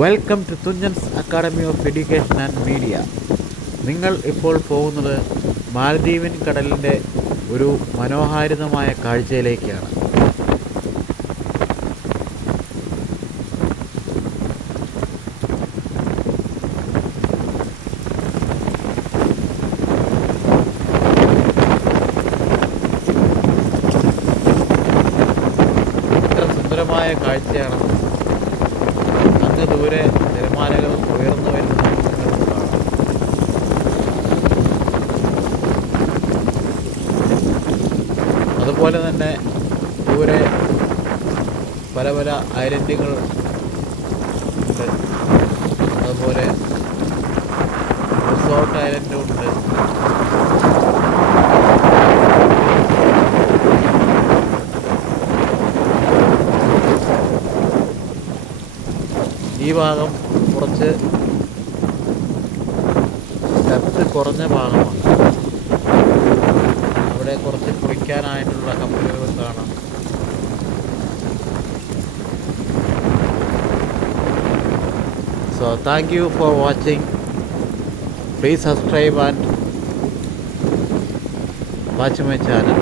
Welcome to Thunchan's academy of education and media. നിങ്ങൾ ഇപ്പോൾ പോകുന്നത് മാലദ്വീപിൻ കടലിൻ്റെ ഒരു മനോഹാരിതമായ കാഴ്ചയിലേക്കാണ്. ഇത്ര സുന്ദരമായ കാഴ്ചയാണ്. അങ്ങ് ദൂരെ തിരമാലകൾ ഉയർന്നു വരുന്നത് നിങ്ങൾക്ക് കാണാം. അതുപോലെ തന്നെ ദൂരെ പല പല ഐലൻഡുകൾ ഉണ്ട്. അതുപോലെ റിസോർട്ട് ഐലൻഡും ഉണ്ട്. ഈ ഭാഗം കുറച്ച് ഡെപ്ത് കുറഞ്ഞ ഭാഗമാണ്. അവിടെ കുറച്ച് കുളിക്കാനായിട്ടുള്ള കപ്പലുകൾ കാണാം. So thank you for watching. Please subscribe and watch my channel.